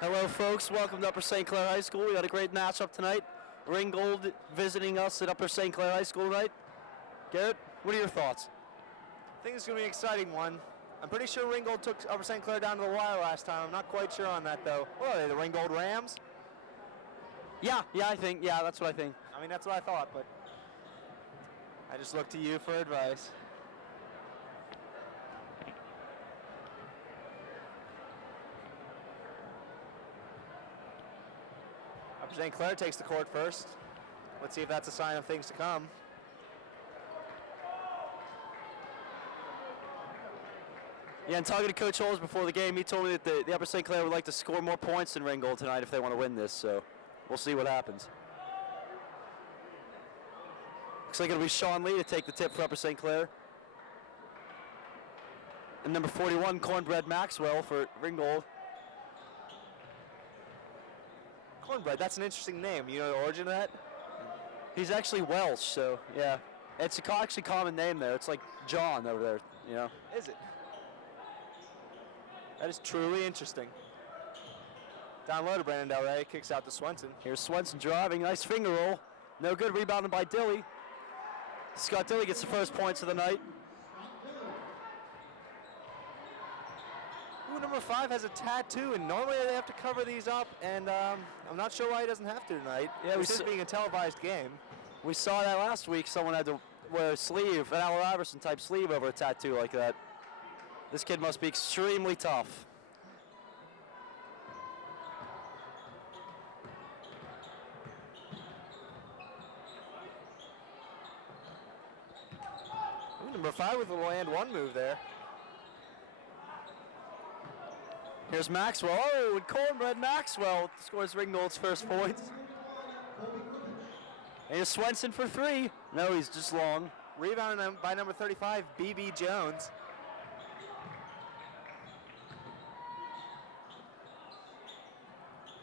Hello folks, welcome to Upper St. Clair High School. We got a great matchup tonight. Ringgold visiting us at Upper St. Clair High School tonight. Garrett, what are your thoughts? I think it's going to be an exciting one. I'm pretty sure Ringgold took Upper St. Clair down to the wire last time. I'm not quite sure on that though. What are they, the Ringgold Rams? Yeah, that's what I think. I mean, that's what I thought, but I just look to you for advice. Upper St. Clair takes the court first. Let's see if that's a sign of things to come. Yeah, and talking to Coach Holes before the game, he told me that the Upper St. Clair would like to score more points than Ringgold tonight if they want to win this, so we'll see what happens. Looks like it'll be Sean Lee to take the tip for Upper St. Clair. And number 41, Cornbread Maxwell for Ringgold. Cornbread, that's an interesting name. You know the origin of that? He's actually Welsh, so yeah. It's actually a common name there. It's like John over there, you know. Is it? That is truly interesting. Down low to Brandon Del Rey, kicks out to Swenson. Here's Swenson driving, nice finger roll. No good, rebounded by Dilly. Scott Dilly gets the first points of the night. Ooh, number 5 has a tattoo, and normally they have to cover these up, and I'm not sure why he doesn't have to tonight. Yeah, this is being a televised game. We saw that last week. Someone had to wear a sleeve, an Allen Iverson type sleeve over a tattoo like that. This kid must be extremely tough. Ooh, number 5 with a land one move there. Here's Maxwell. Oh, and Cornbread Maxwell scores Ringgold's first points. And here's Swenson for 3. No, he's just long. Rebounded by number 35, B.B. Jones.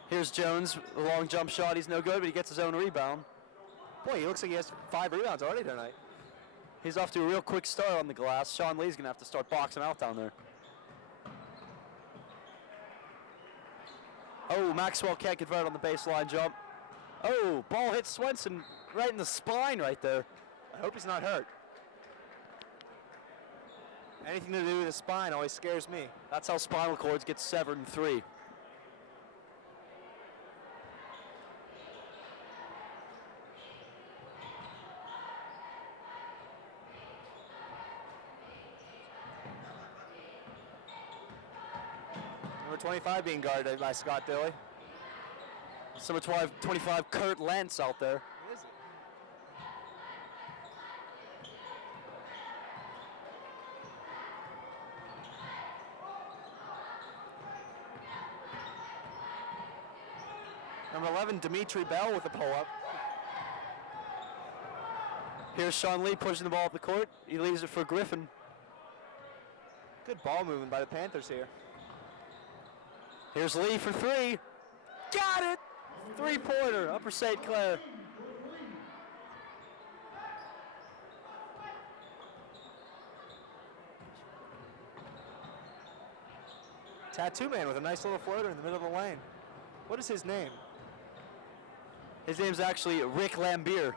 Here's Jones, a long jump shot. He's no good, but he gets his own rebound. Boy, he looks like he has 5 rebounds already tonight. He's off to a real quick start on the glass. Sean Lee's going to have to start boxing out down there. Oh, Maxwell can't convert on the baseline jump. Oh, ball hits Swenson right in the spine right there. I hope he's not hurt. Anything to do with the spine always scares me. That's how spinal cords get severed in 3. Number 25 being guarded by Scott Dilly. Number 25, Kurt Lentz out there. Who is it? Number 11, Dimitri Bell with a pull-up. Here's Sean Lee pushing the ball up the court. He leaves it for Griffin. Good ball movement by the Panthers here. Here's Lee for 3. Got it! 3-pointer, Upper St. Clair. Tattoo man with a nice little floater in the middle of the lane. What is his name? His name's actually Rick Lambier.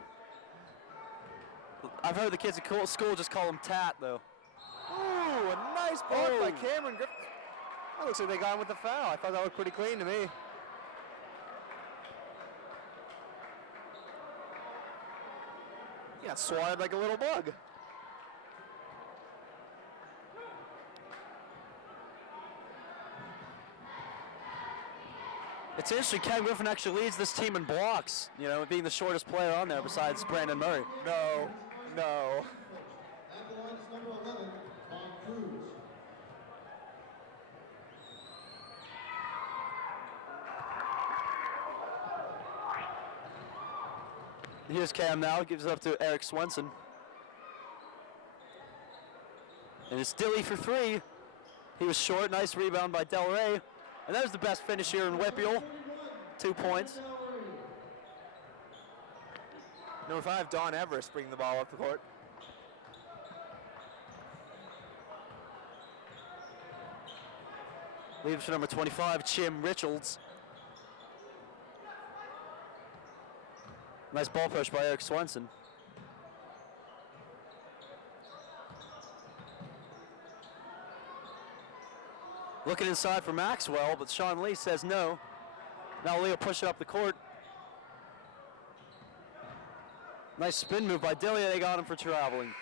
I've heard the kids at school just call him Tat, though. Ooh, a nice block by Cameron Griffin. That looks like they got him with the foul. I thought that looked pretty clean to me. He got swatted like a little bug. It's interesting, Cam Griffin actually leads this team in blocks, you know, being the shortest player on there besides Brandon Murray. No. At the line is number 11, Tom Cruz. Here's Cam now, gives it up to Eric Swenson. And it's Dilly for 3. He was short, nice rebound by Del Rey. And that was the best finish here in Whippeal. 2 points. Number 5, Don Everest bringing the ball up the court. Leaves for number 25, Chim Richards. Nice ball push by Eric Swenson. Looking inside for Maxwell, but Sean Lee says no. Now Lee will push it up the court. Nice spin move by Dilly. They got him for traveling.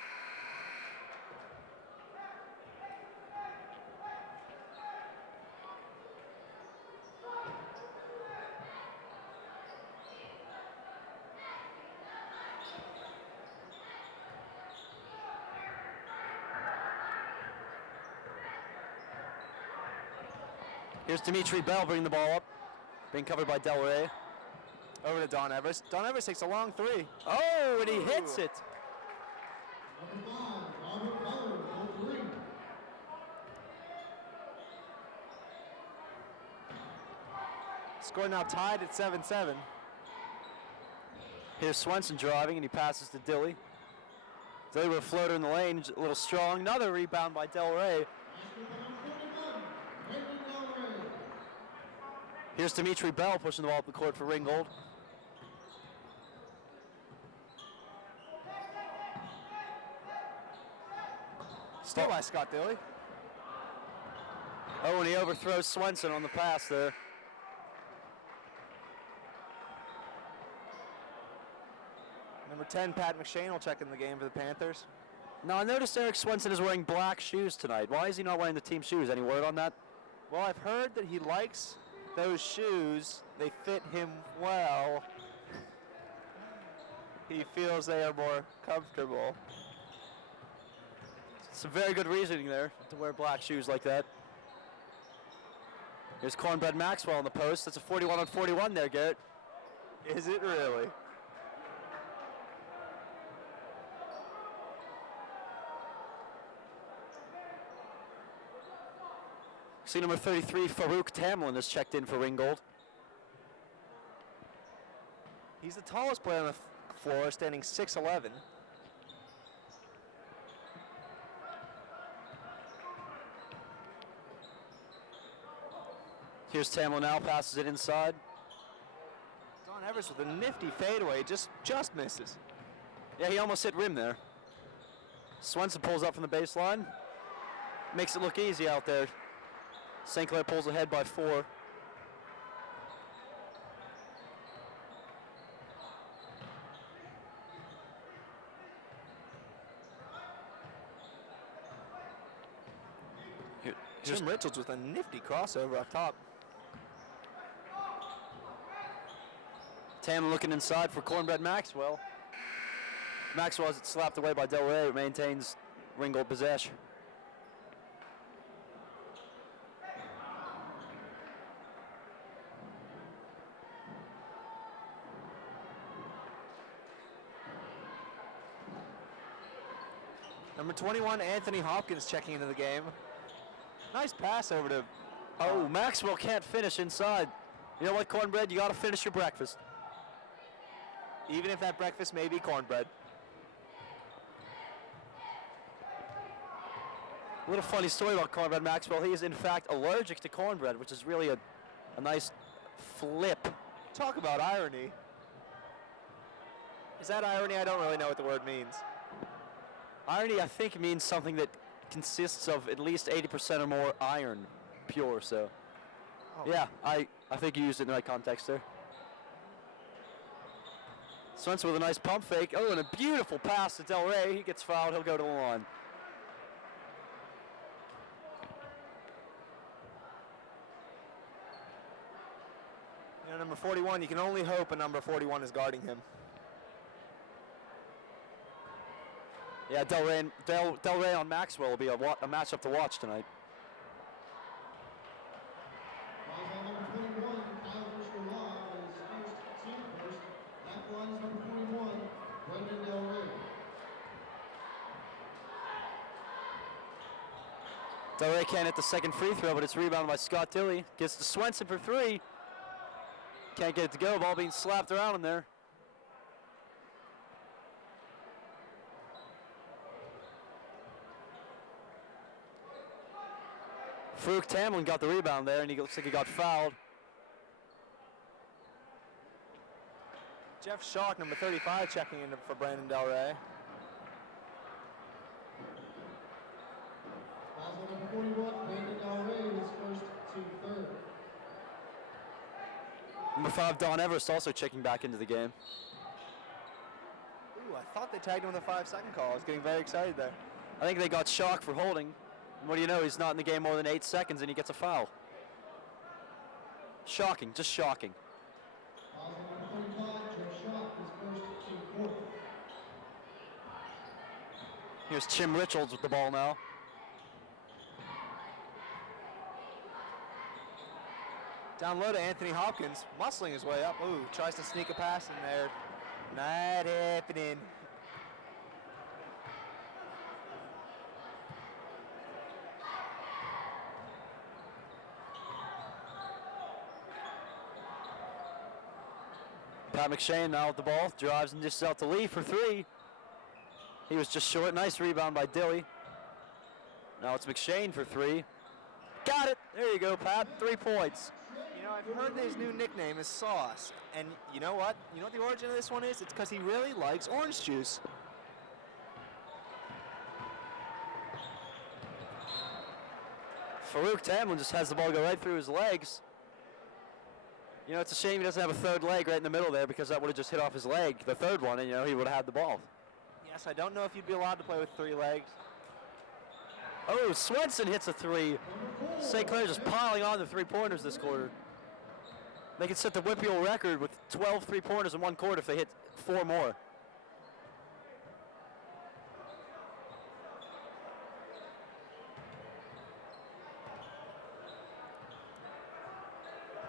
Here's Dimitri Bell bringing the ball up, being covered by Del Rey. Over to Don Evers. Don Evers takes a long three. Oh, and he hits it. Number 5, Robert Butler, for 3. Score now tied at 7-7. Here's Swenson driving, and he passes to Dilly. Dilly with a floater in the lane, a little strong. Another rebound by Del Rey. Here's Dimitri Bell pushing the ball up the court for Ringgold. Still by Scott Dilly. Oh, and he overthrows Swenson on the pass there. Number 10, Pat McShane will check in the game for the Panthers. Now, I noticed Eric Swenson is wearing black shoes tonight. Why is he not wearing the team shoes? Any word on that? Well, I've heard that he likes those shoes. They fit him well. He feels they are more comfortable. Some very good reasoning there to wear black shoes like that. Here's Cornbread Maxwell on the post. That's a 41-on-41 there, Garrett. Is it really? See number 33, Farouk Tamlin, has checked in for Ringgold. He's the tallest player on the floor, standing 6'11". Here's Tamlin now, passes it inside. Don Evers with a nifty fadeaway, just misses. Yeah, he almost hit rim there. Swenson pulls up from the baseline. Makes it look easy out there. St. Clair pulls ahead by 4. Jim Richards with a nifty crossover up top. Tamlin looking inside for Cornbread Maxwell. Maxwell has it slapped away by Del Rey, who maintains Ringgold possession. Number 21, Anthony Hopkins checking into the game. Nice pass over to... Oh, Maxwell can't finish inside. You know what, Cornbread? You got to finish your breakfast. Even if that breakfast may be cornbread. A little funny story about Cornbread Maxwell. He is, in fact, allergic to cornbread, which is really a nice flip. Talk about irony. Is that irony? I don't really know what the word means. Irony, I think, means something that consists of at least 80% or more iron, pure, so. Oh. Yeah, I think you used it in the right context there. Swenson with a nice pump fake. Oh, and a beautiful pass to Del Rey. He gets fouled. He'll go to the line. You know, number 41, you can only hope a number 41 is guarding him. Yeah, Del Rey on Maxwell will be a matchup to watch tonight. Fouls on number 21, Kyle Fisher-Law is first, team first. That line is number 41, Brendan Del Rey. Del Rey can't hit the second free throw, but it's rebounded by Scott Tilley. Gets to Swenson for 3. Can't get it to go. Ball being slapped around him there. Farouk Tamlin got the rebound there, and he looks like he got fouled. Jeff Shark, number 35, checking in for Brandon Del Rey. Foul number 41, Brandon Del Rey is first to third. Number 5, Don Everest, also checking back into the game. Ooh, I thought they tagged him with a 5-second call. I was getting very excited there. I think they got Shock for holding. And what do you know? He's not in the game more than 8 seconds and he gets a foul. Shocking, just shocking. Foul number 35, Jeff Schock is first to fourth. Here's Tim Richards with the ball now. Down low to Anthony Hopkins, muscling his way up. Ooh, tries to sneak a pass in there. Not happening. Pat McShane now with the ball, drives and dishes out to Lee for 3. He was just short, nice rebound by Dilly. Now it's McShane for 3. Got it, there you go, Pat, 3 points. You know, I've heard his new nickname is Sauce, and you know what? You know what the origin of this one is? It's because he really likes orange juice. Farouk Tamlin just has the ball go right through his legs. You know, it's a shame he doesn't have a third leg right in the middle there because that would have just hit off his leg, the third one, and you know, he would have had the ball. Yes, I don't know if you'd be allowed to play with 3 legs. Oh, Swenson hits a 3. St. Clair just piling on the 3-pointers this quarter. They can set the Whippeal record with 12 3-pointers in 1 quarter if they hit 4 more.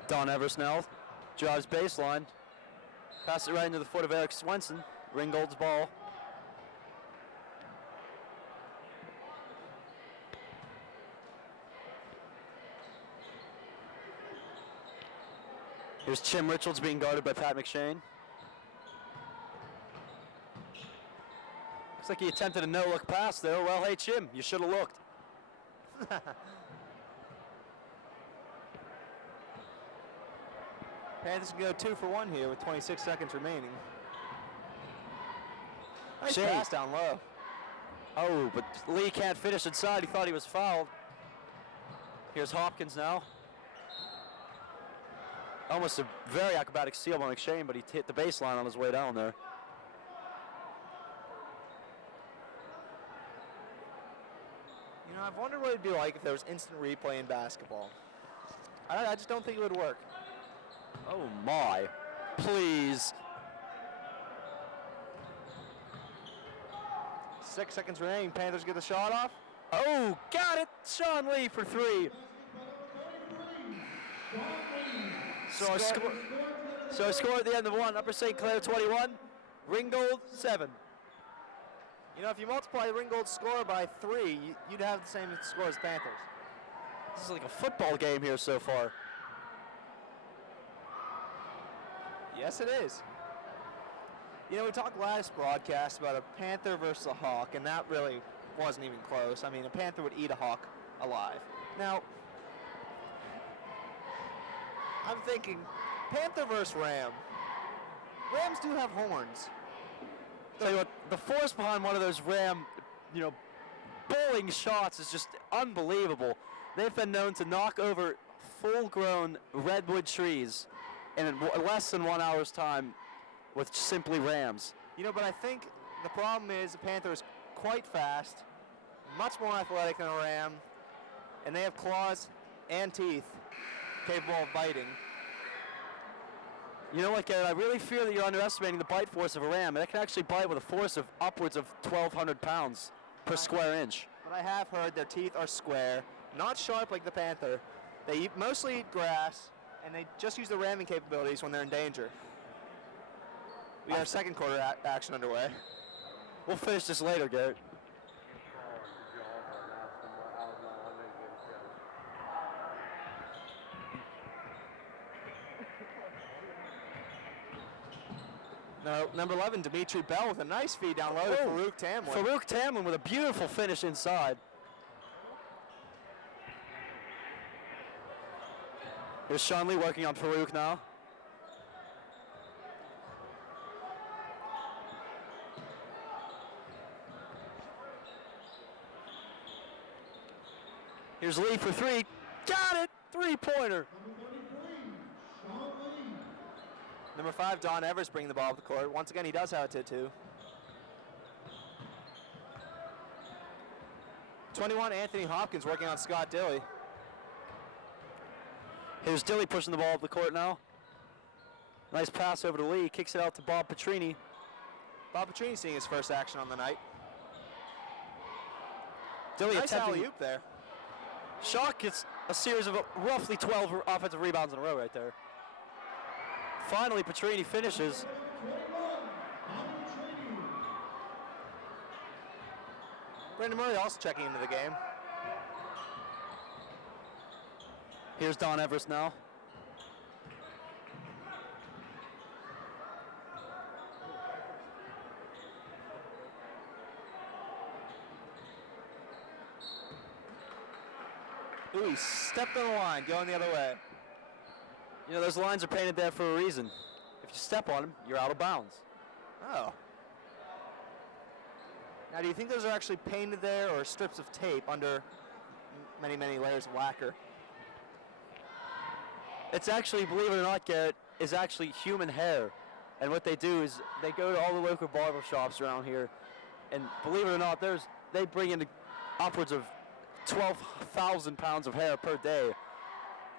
Don Everest now drives baseline. Pass it right into the foot of Eric Swenson. Ringgold's ball. Here's Chim Richards being guarded by Pat McShane. Looks like he attempted a no-look pass there. Well, hey, Chim, you should have looked. Panthers can go 2 for 1 here with 26 seconds remaining. Nice Shea. pass down low. Oh, but Lee can't finish inside. He thought he was fouled. Here's Hopkins now. Almost a very acrobatic steal by McShane, but he hit the baseline on his way down there. You know, I've wondered what it'd be like if there was instant replay in basketball. I just don't think it would work. Oh my, please. 6 seconds remaining, Panthers get the shot off. Oh, got it, Sean Lee for 3. So a score at the end of 1, Upper St. Clair 21, Ringgold 7. You know, if you multiply Ringgold's score by 3, you'd have the same score as Panthers. This is like a football game here so far. Yes, it is. You know, we talked last broadcast about a Panther versus a Hawk, and that really wasn't even close. I mean, a Panther would eat a Hawk alive. Now, I'm thinking Panther versus Ram. Rams do have horns. Tell you what, the force behind one of those Ram, you know, bowling shots is just unbelievable. They've been known to knock over full-grown redwood trees in less than 1 hour's time with simply rams. You know, but I think the problem is the Panther is quite fast, much more athletic than a ram, and they have claws and teeth capable of biting. You know what, Garrett, I really fear that you're underestimating the bite force of a ram. It can actually bite with a force of upwards of 1,200 pounds per square inch. But I have heard their teeth are square, not sharp like the Panther. They mostly eat grass, and they just use the ramming capabilities when they're in danger. We have second quarter action underway. We'll finish this later, Garrett. No, number 11, Dimitri Bell with a nice feed down low to Farouk Tamlin. Farouk Tamlin with a beautiful finish inside. Here's Sean Lee working on Farouk now. Here's Lee for three. Got it! Three-pointer. Number 5, Don Evers, bringing the ball up the court. Once again, he does have it too. 21, Anthony Hopkins working on Scott Dilly. Here's Dilly pushing the ball up the court now. Nice pass over to Lee. Kicks it out to Bob Petrini. Bob Petrini seeing his first action on the night. Dilly Nice attempting. alley-oop there. Shock gets a series of roughly 12 offensive rebounds in a row right there. Finally, Petrini finishes. Brandon Murray also checking into the game. Here's Don Everest now. Ooh, he stepped on the line, going the other way. You know, those lines are painted there for a reason. If you step on them, you're out of bounds. Oh. Now, do you think those are actually painted there or strips of tape under many, many layers of lacquer? It's actually, believe it or not, Garrett, is actually human hair. And what they do is they go to all the local barber shops around here, and believe it or not, they bring in upwards of 12,000 pounds of hair per day.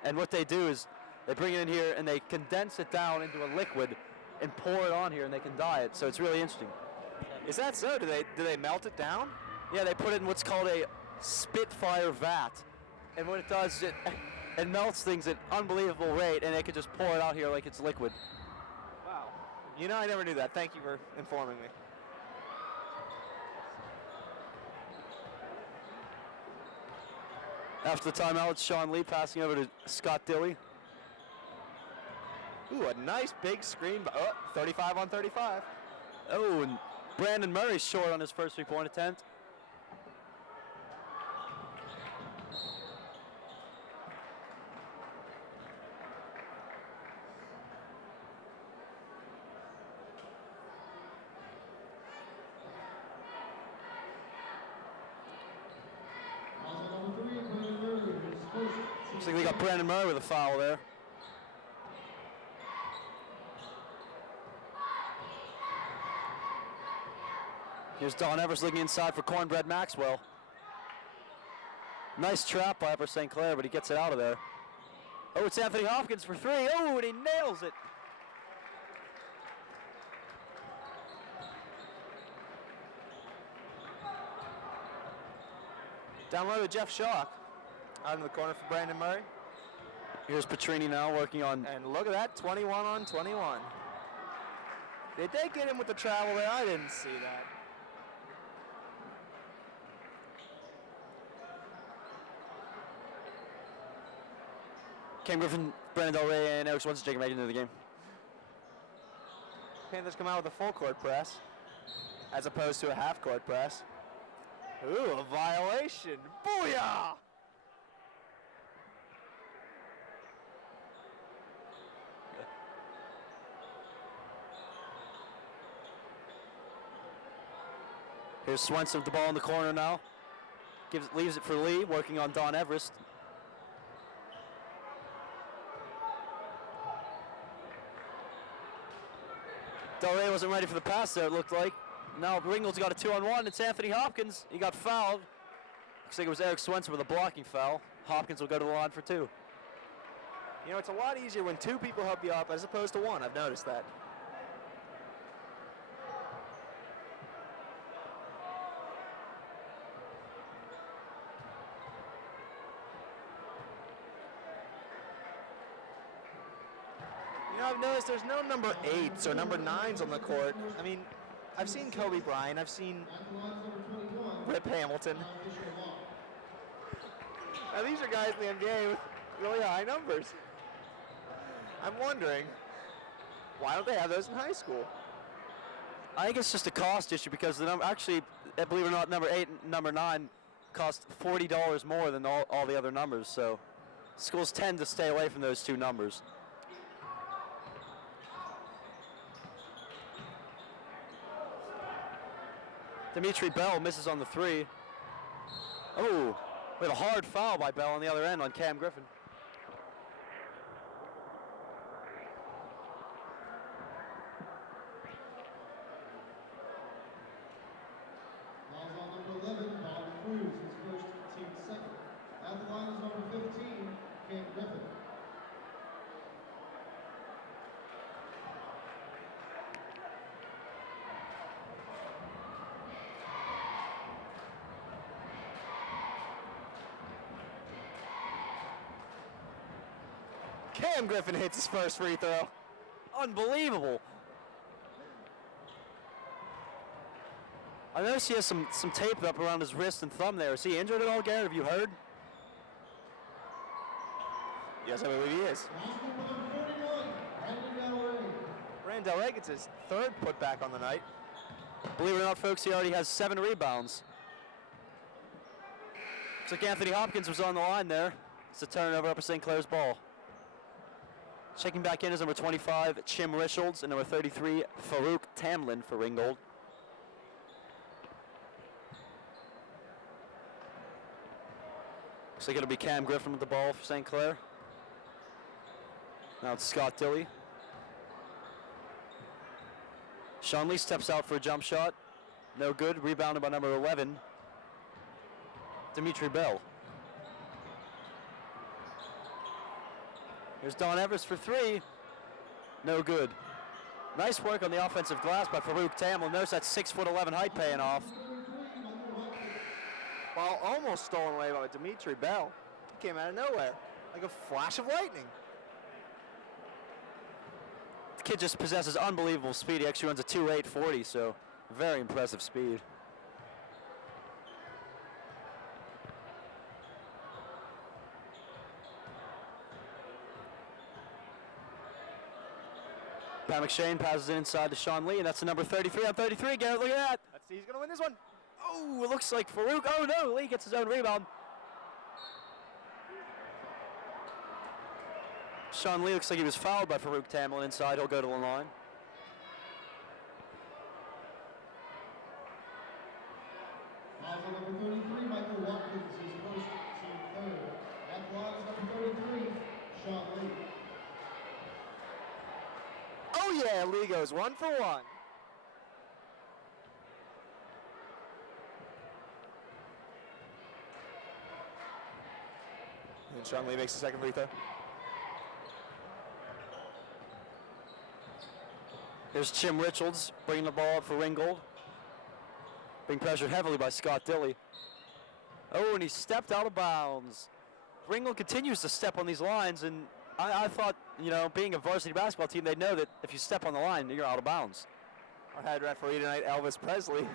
And what they do is they bring it in here and they condense it down into a liquid and pour it on here, and they can dye it. So it's really interesting. Is that so? Do they melt it down? Yeah, they put it in what's called a Spitfire vat. And what it does is it melts things at unbelievable rate, and they can just pour it out here like it's liquid. Wow. You know, I never knew that. Thank you for informing me. After the timeout, it's Sean Lee passing over to Scott Dilly. Ooh, a nice big screen. 35 on 35. Oh, and Brandon Murray's short on his first three-point attempt. Looks like we got Brandon Murray with a foul there. Here's Don Evers looking inside for Cornbread Maxwell. Nice trap by Upper St. Clair, but he gets it out of there. Oh, it's Anthony Hopkins for three. Oh, and he nails it. Down low to Jeff Shock. Out in the corner for Brandon Murray. Here's Petrini now working on. And look at that, 21 on 21. Did they get him with the travel there? I didn't see that. Cam Griffin, Brandon Del Rey, and Eric Swenson taking back into the game. Panthers come out with a full court press as opposed to a half court press. Ooh, a violation. Booyah! Here's Swenson with the ball in the corner now. Leaves it for Lee, working on Don Everest. Del Rey wasn't ready for the pass there, it looked like. Now Ringgold's got a 2-on-1. It's Anthony Hopkins. He got fouled. Looks like it was Eric Swenson with a blocking foul. Hopkins will go to the line for two. You know, it's a lot easier when two people help you up as opposed to one. I've noticed that. You know, I've noticed there's no number 8s or number 9s on the court. I mean, I've seen Kobe Bryant. I've seen Rip Hamilton. Now, these are guys in the NBA with really high numbers. I'm wondering, why don't they have those in high school? I think it's just a cost issue because the number, actually, believe it or not, number 8 and number 9 cost $40 more than all the other numbers. So schools tend to stay away from those two numbers. Dimitri Bell misses on the three. Oh, With a hard foul by Bell on the other end on Cam Griffin. Fouls on number 11, Bob Cruz, his first, team second. At the line is number 15, Cam Griffin. Cam Griffin hits his first free throw. Unbelievable. I noticed he has some tape up around his wrist and thumb there. Is he injured at all, Garrett? Have you heard? Yes, I believe he is. Brandon Del Rey gets his third putback on the night. Believe it or not, folks, he already has 7 rebounds. Looks like Anthony Hopkins was on the line there. It's a turnover, Upper St. Clair's ball. Checking back in is number 25, Chim Richolds, and number 33, Farouk Tamlin for Ringgold. Looks like it'll be Cam Griffin with the ball for St. Clair. Now it's Scott Dilley. Sean Lee steps out for a jump shot. No good. Rebounded by number 11, Dimitri Bell. Here's Don Evers for 3. No good. Nice work on the offensive glass by Farouk Tamlin. Notice that 6'11" height paying off. Ball almost stolen away by Dimitri Bell. He came out of nowhere, like a flash of lightning. The kid just possesses unbelievable speed. He actually runs a 2.840, so very impressive speed. Pat McShane passes it inside to Sean Lee, and that's the number 33 on 33. Garrett, look at that. Let's see, he's gonna win this one. Oh, it looks like Farouk. Oh no, Lee gets his own rebound. Sean Lee looks like he was fouled by Farouk Tamlin inside. He'll go to the line. Fouls on number 33, Michael Watkins, his first, team third. At the line is number 33, Sean Lee. Oh yeah, Lee goes 1 for 1. And Sean Lee makes the second free throw. Here's Chim Richolds bringing the ball up for Ringgold. Being pressured heavily by Scott Dilley. Oh, and he stepped out of bounds. Ringgold continues to step on these lines, and I thought, you know, being a varsity basketball team, they'd know that if you step on the line, you're out of bounds. Our head referee tonight, Elvis Presley.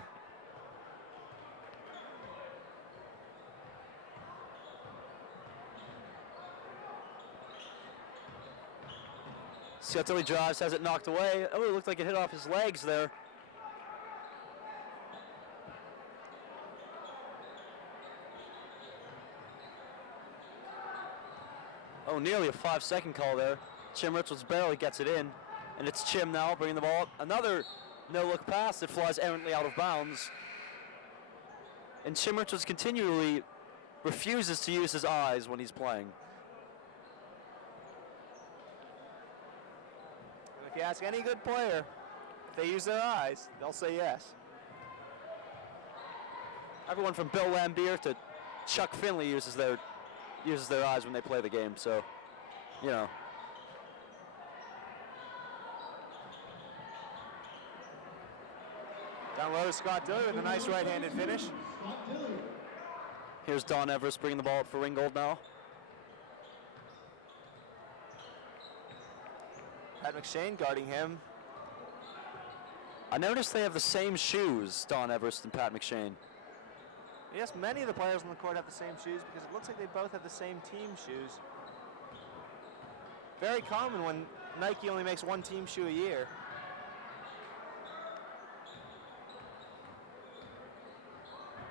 Scott Dilley drives, has it knocked away. Oh, it looked like it hit off his legs there. Oh, nearly a 5-second call there. Chim Richolds barely gets it in. And it's Chim now bringing the ball up. Another no-look pass that flies errantly out of bounds. And Chim Richolds continually refuses to use his eyes when he's playing. And if you ask any good player, if they use their eyes, they'll say yes. Everyone from Bill Lambier to Chuck Finley uses their eyes when they play the game, so, you know. Down low to Scott Dilley with a nice right-handed finish. Here's Don Everest bringing the ball up for Ringgold now. Pat McShane guarding him. I noticed they have the same shoes, Don Everest and Pat McShane. Yes, many of the players on the court have the same shoes because it looks like they both have the same team shoes. Very common when Nike only makes one team shoe a year.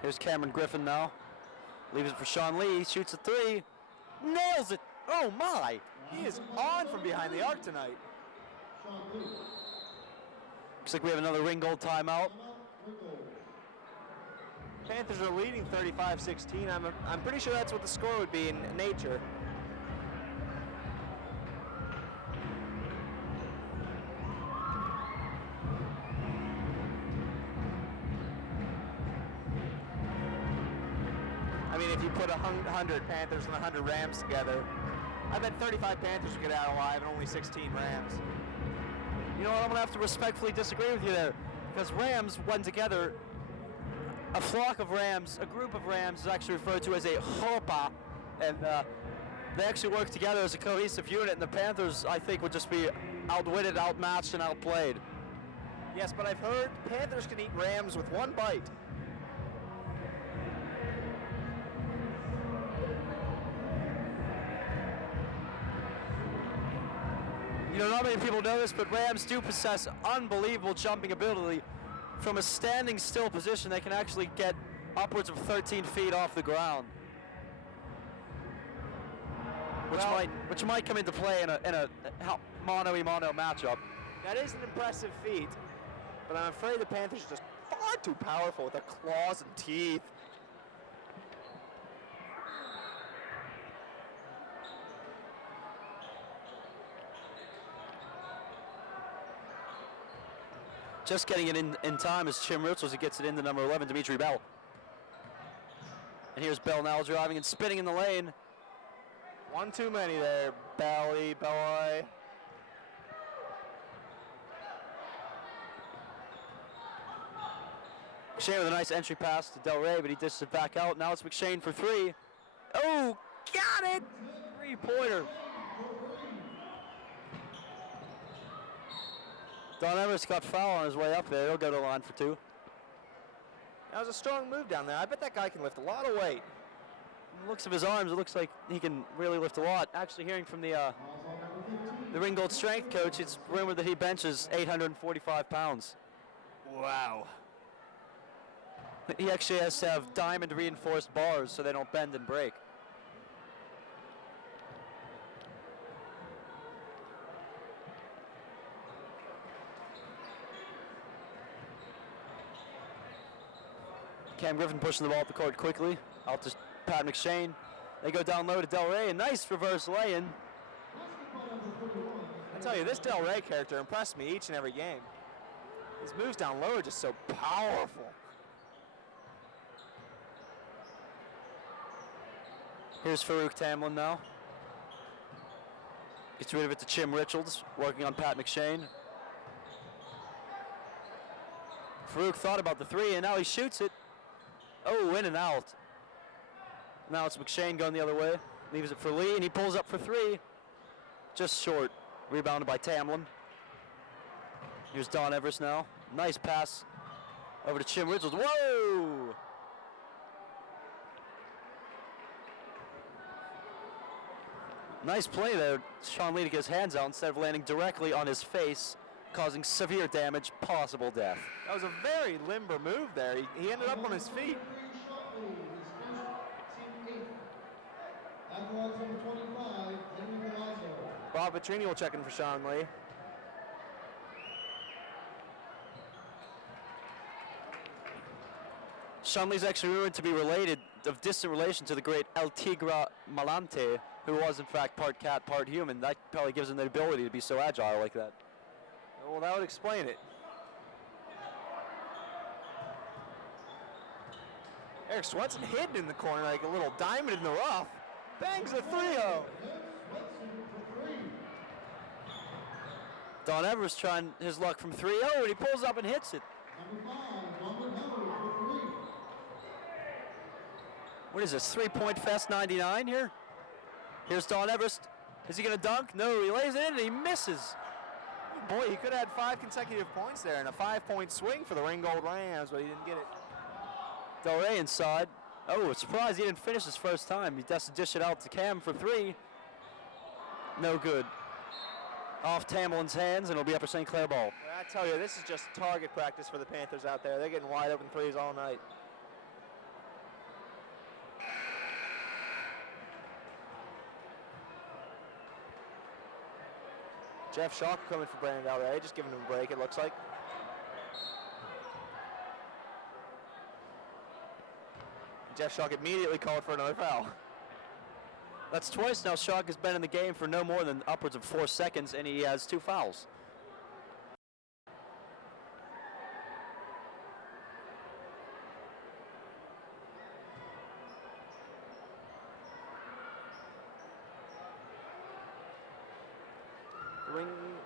Here's Cameron Griffin now. Leaves it for Sean Lee. He shoots a 3. Nails it. Oh, my. He is on from behind the arc tonight. Looks like we have another Ringgold timeout. Panthers are leading 35-16. I'm pretty sure that's what the score would be in nature. I mean, if you put 100 Panthers and 100 Rams together, I bet 35 Panthers would get out alive and only 16 Rams. You know what, I'm going to have to respectfully disagree with you there, because Rams, when together, a flock of Rams, a group of Rams is actually referred to as a hopa, and they actually work together as a cohesive unit, and the Panthers, I think, would just be outwitted, outmatched, and outplayed. Yes, but I've heard Panthers can eat Rams with one bite. You know, not many people know this, but Rams do possess unbelievable jumping ability. From a standing still position, they can actually get upwards of 13 feet off the ground, which might come into play in a mano-a-mano matchup. That is an impressive feat, but I'm afraid the Panthers are just far too powerful with their claws and teeth. Just getting it in time is Chim Richards, who gets it into number 11, Dimitri Bell. And here's Bell now driving and spinning in the lane. One too many there, Belly boy. McShane with a nice entry pass to Del Rey, but he dishes it back out. Now it's McShane for three. Oh, got it! Three-pointer. Don Everest got foul on his way up there. He'll go to the line for two. That was a strong move down there. I bet that guy can lift a lot of weight. From the looks of his arms, it looks like he can really lift a lot. Actually, hearing from the Ringgold strength coach, it's rumored that he benches 845 pounds. Wow. He actually has to have diamond reinforced bars so they don't bend and break. Cam Griffin pushing the ball up the court quickly. Out to Pat McShane. They go down low to Del Rey. A nice reverse lay-in. I tell you, this Del Rey character impressed me each and every game. His moves down low are just so powerful. Here's Farouk Tamlin now. Gets rid of it to Chim Richards, working on Pat McShane. Farouk thought about the three, and now he shoots it. Oh, in and out. Now it's McShane going the other way. Leaves it for Lee, and he pulls up for three. Just short. Rebounded by Tamlin. Here's Don Everest now. Nice pass over to Chim Richards. Whoa! Nice play there. Sean Lee to get his hands out instead of landing directly on his face, causing severe damage, possible death. That was a very limber move there. He ended up on his feet. Bob Petrini will check in for Sean Lee. Sean Lee's actually rumored to be related, of distant relation to the great El Tigre Malante, who was in fact part cat, part human. That probably gives him the ability to be so agile like that. Well, that would explain it. Eric Swenson hidden in the corner like a little diamond in the rough. Bangs a 3-0. Don Everest trying his luck from 3-0, and he pulls up and hits it. What is this, 3-point fest 99 here? Here's Don Everest. Is he going to dunk? No, he lays it in and he misses. Boy, he could have had 5 consecutive points there and a 5-point swing for the Ringgold Rams, but he didn't get it. Del Rey inside. Oh, surprised he didn't finish his first time. He has to dish it out to Cam for 3. No good. Off Tamlin's hands, and it'll be Upper St. Clair ball. Well, I tell you, this is just target practice for the Panthers out there. They're getting wide open threes all night. Jeff Shaw coming for Brandon Del Rey, just giving him a break, it looks like. Jeff Shock immediately called for another foul. That's twice now Shock has been in the game for no more than upwards of 4 seconds, and he has 2 fouls.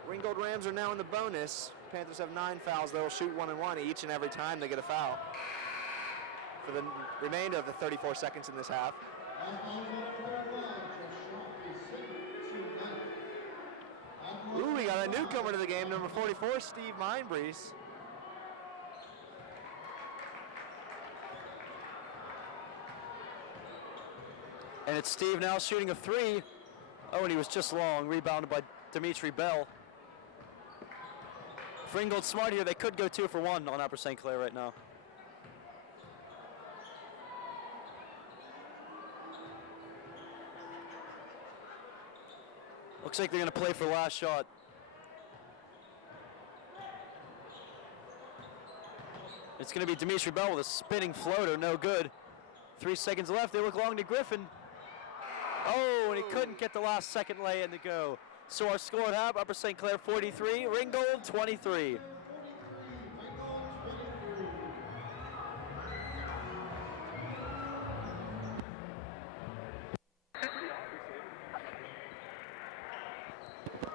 Ringgold Rams are now in the bonus. Panthers have 9 fouls. They will shoot 1 and 1 each and every time they get a foul for the remainder of the 34 seconds in this half. Ooh, we got a newcomer to the game, number 44, Steve Mindbreeze. And it's Steve now shooting a 3. Oh, and he was just long, rebounded by Dimitri Bell. If Ringgold's smart here, they could go 2 for 1 on Upper St. Clair right now. Looks like they're going to play for last shot. It's going to be Dimitri Bell with a spinning floater, no good. 3 seconds left, they look long to Griffin. Oh, and he couldn't get the last second lay in to go. So our score at half, Upper St. Clair 43, Ringgold 23.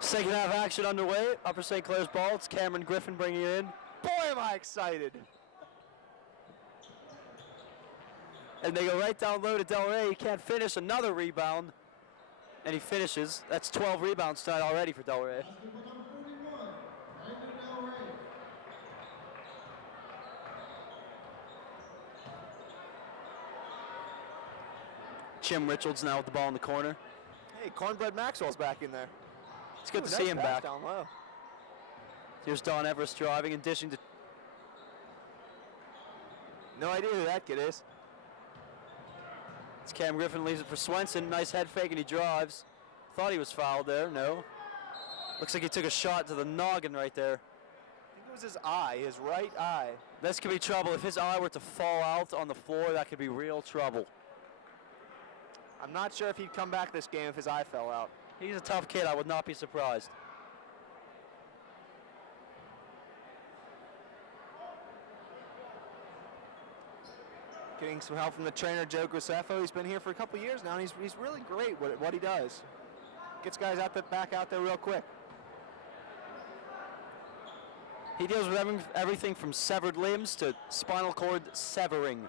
Second half action underway. Upper St. Clair's ball. It's Cameron Griffin bringing it in. Boy, am I excited. And they go right down low to Del Rey. He can't finish. Another rebound. And he finishes. That's 12 rebounds tonight already for Del Rey. Jim Richards now with the ball in the corner. Hey, Cornbread Maxwell's back in there. It's good to see him back. Down low. Here's Don Everest driving and dishing to... No idea who that kid is. It's Cam Griffin, leaves it for Swenson. Nice head fake and he drives. Thought he was fouled there, no. Looks like he took a shot to the noggin right there. I think it was his eye, his right eye. This could be trouble. If his eye were to fall out on the floor, that could be real trouble. I'm not sure if he'd come back this game if his eye fell out. He's a tough kid. I would not be surprised. Getting some help from the trainer, Joe Graceffo. He's been here for a couple years now, and he's really great at what he does. Gets guys back out there real quick. He deals with everything from severed limbs to spinal cord severing.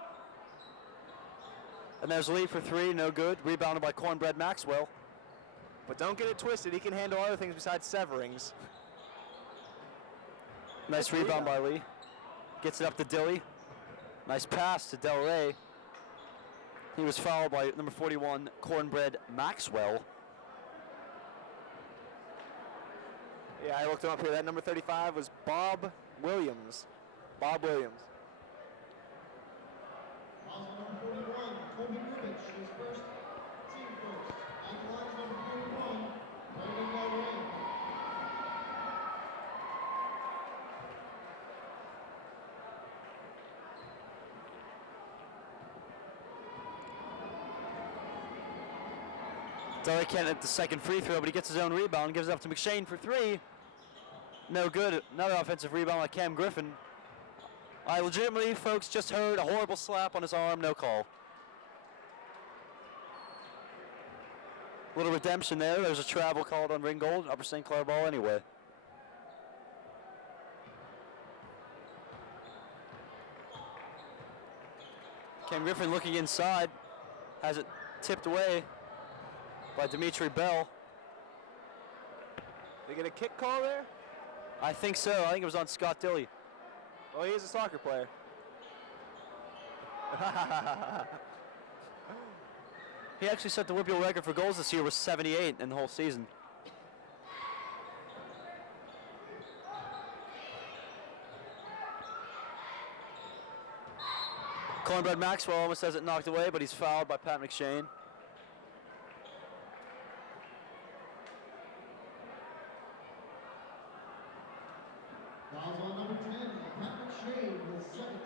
And there's a lead for 3, no good. Rebounded by Cornbread Maxwell. But don't get it twisted. He can handle other things besides severings. Nice rebound by Lee. Gets it up to Dilly. Nice pass to Del Rey. He was fouled by number 41, Cornbread Maxwell. Yeah, I looked him up here. That number 35 was Bob Williams. Bob Williams. Also number 41, Kobe Rubich is first, team first. At the line is number 41, Brendan Del Rey. Del Rey can't hit the second free throw, but he gets his own rebound, gives it up to McShane for 3. No good. Another offensive rebound by Cam Griffin. I legitimately, folks, just heard a horrible slap on his arm, no call. Little redemption there. There's a travel called on Ringgold. Upper St. Clair ball anyway. Cam Griffin looking inside. Has it tipped away by Dimitri Bell. They get a kick call there? I think so. I think it was on Scott Dilly. Well, he is a soccer player. He actually set the Whipple record for goals this year with 78 in the whole season. Cornbread Maxwell almost has it knocked away, but he's fouled by Pat McShane. Fouls on number 10, Pat McShane with second,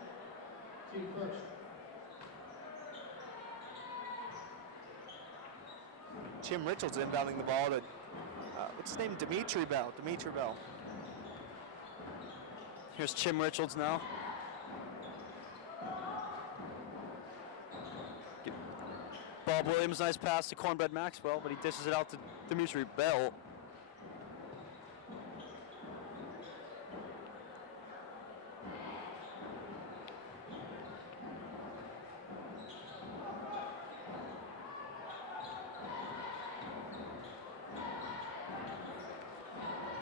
team first. Jim Richards inbounding the ball to, what's his name? Dimitri Bell. Here's Chim Richards now. Bob Williams, nice pass to Cornbread Maxwell, but he dishes it out to Dimitri Bell.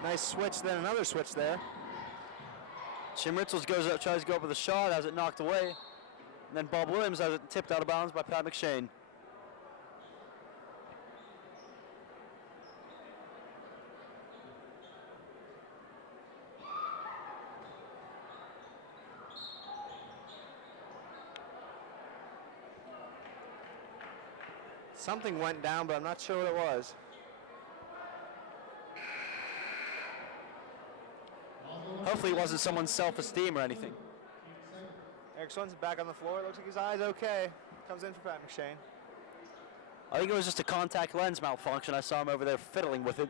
Nice switch, then another switch there. Jim Richards goes up, tries to go up with a shot, has it knocked away. And then Bob Williams has it tipped out of bounds by Pat McShane. Something went down, but I'm not sure what it was. Hopefully it wasn't someone's self-esteem or anything. Eric Swenson back on the floor. Looks like his eye's okay. Comes in for Pat McShane. I think it was just a contact lens malfunction. I saw him over there fiddling with it.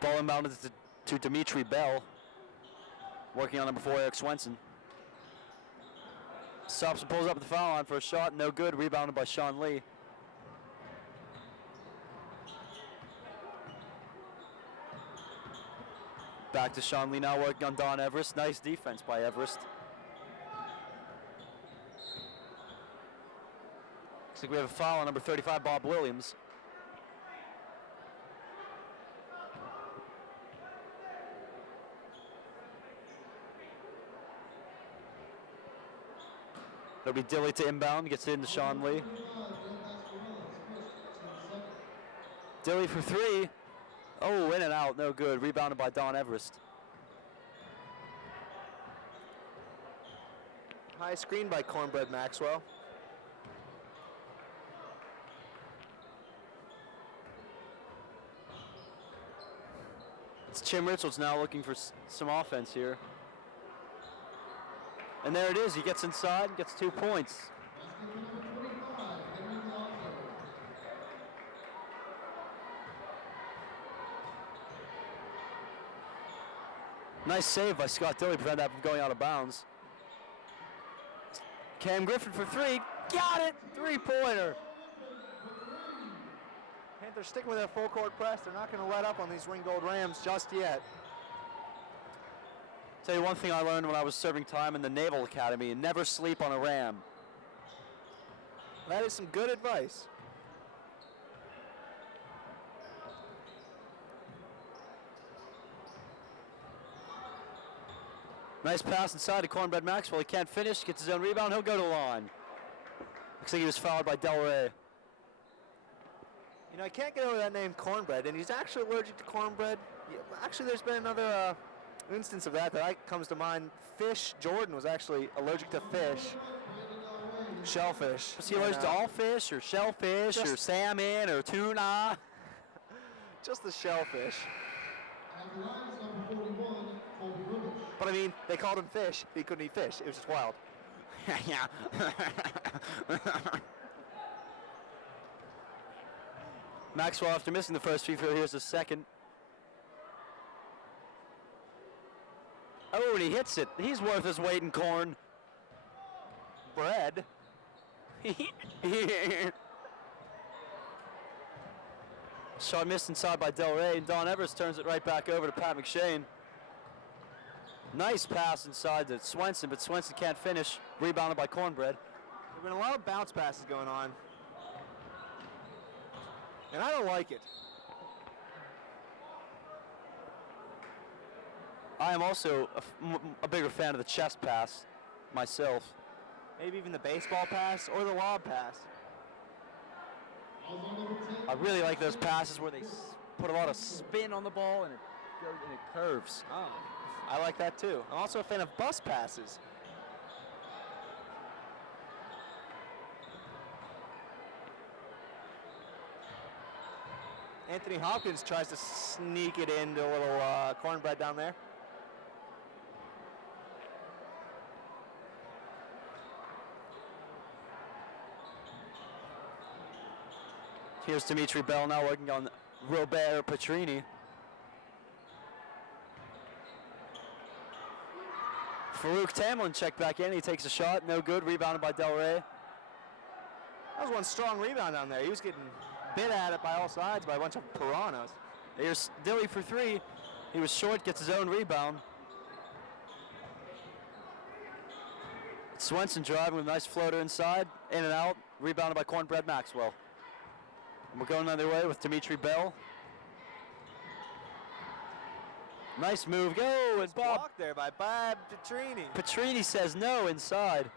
Ball inbounded to Dimitri Bell. Working on number 4, Eric Swenson. Stops and pulls up the foul line for a shot. No good. Rebounded by Sean Lee. Back to Sean Lee now working on Don Everest. Nice defense by Everest. Looks like we have a foul on number 35, Bob Williams. It'll be Dilly to inbound, gets it into Sean Lee. Dilly for 3. Oh, in and out, no good. Rebounded by Don Everest. High screen by Cornbread Maxwell. It's Chim Richards now looking for some offense here. And there it is. He gets inside and gets 2 points. Nice save by Scott Dilly, prevent that from going out of bounds. Cam Griffin for 3. Got it! 3-pointer. Panthers sticking with their full court press. They're not going to let up on these Ringgold Rams just yet. Tell you one thing I learned when I was serving time in the Naval Academy: never sleep on a Ram. That is some good advice. Nice pass inside to Cornbread Maxwell. He can't finish, gets his own rebound, he'll go to the line. Looks like he was fouled by Del Rey. You know, I can't get over that name Cornbread, and he's actually allergic to cornbread. Yeah, actually, there's been another instance of that comes to mind. Fish Jordan was actually allergic to fish. Shellfish. Was he allergic to all fish, or shellfish, or salmon, or tuna? Just the shellfish. But I mean, they called him Fish. He couldn't eat fish. It was just wild. Yeah. Maxwell, after missing the first free throw, here's the second. Oh, and he hits it. He's worth his weight in corn. Bread. Shot missed inside by Del Rey, and Don Everest turns it right back over to Pat McShane. Nice pass inside to Swenson, but Swenson can't finish. Rebounded by Cornbread. There's been a lot of bounce passes going on, and I don't like it. I am also a bigger fan of the chest pass myself. Maybe even the baseball pass or the lob pass. I really like those passes where they put a lot of spin on the ball and it goes and it curves. Oh, I like that too. I'm also a fan of bus passes. Anthony Hopkins tries to sneak it into a little Cornbread down there. Here's Dimitri Bell now working on Robert Petrini. Farouk Tamlin checked back in. He takes a shot. No good. Rebounded by Del Rey. That was one strong rebound down there. He was getting bit at it by all sides by a bunch of piranhas. Here's Dilly for three. He was short, gets his own rebound. Swenson driving with a nice floater inside, in and out, rebounded by Cornbread Maxwell. And we're going another way with Dimitri Bell. Nice move, go, and Bob. Blocked there by Bob Petrini. Petrini says no inside.